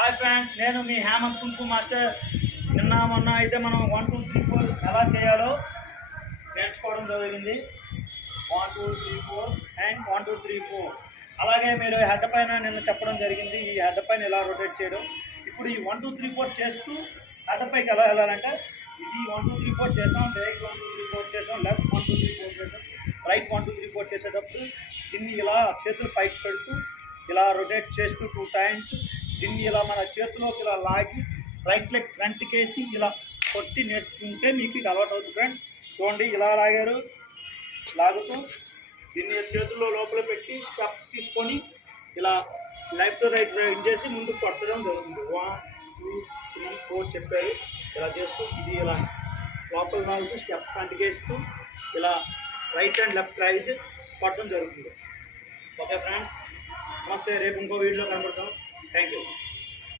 Hi friends, నేను మీ Hemant కుంకు master. మొన్న అయితే మనం 1 2 3 4 ఎలా చేయాలో నేర్చుకోవడం జరిగింది. 1 2 3 4 అండ్ 1 2 3 4. అలాగే మీరు హెడ్ పైన నిన్న చెప్పడం జరిగింది, ఈ హెడ్ పైన ఎలా రొటేట్ చేయడం. ఇప్పుడు ఈ 1 2 3 4 చేస్తూ హెడ్ పైకి ఎలా వెళ్ళాలంటే, ఇది 1 2 3 4 చేసాం, రైట్ 1 2 3 4 చేసాం, లెఫ్ట్ 1 2 3 4 చేసాం, రైట్ 1 2 3 4 చేసేటప్పుడు దీన్ని ఇలా చేతులు పైకి పెడుతూ ఇలా రొటేట్ చేస్తూ 2 టైమ్స్ దీన్ని ఇలా మన చేతిలోకి ఇలా లాగి రైట్ లెగ్ ఫ్రంట్కి వేసి ఇలా కొట్టి నేర్చుకుంటే మీకు ఇది అలవాటు అవుతుంది ఫ్రెండ్స్. చూడండి, ఇలా లాగుతూ దీన్ని చేతుల్లో లోపల పెట్టి స్టెప్ తీసుకొని ఇలా లెఫ్ట్ రైట్ రైట్ చేసి ముందుకు కొట్టడం జరుగుతుంది. 1 2 3 4 చెప్పారు. ఇలా చేస్తూ ఇది ఇలా లోపల నాలుగు స్టెప్ ఫ్రంట్కి వేస్తూ ఇలా రైట్ అండ్ లెఫ్ట్ వేసి కొట్టడం జరుగుతుంది. ఓకే ఫ్రెండ్స్, నమస్తే. రేపు ఇంకో వీడియోలో కనబడతాం. Thank you.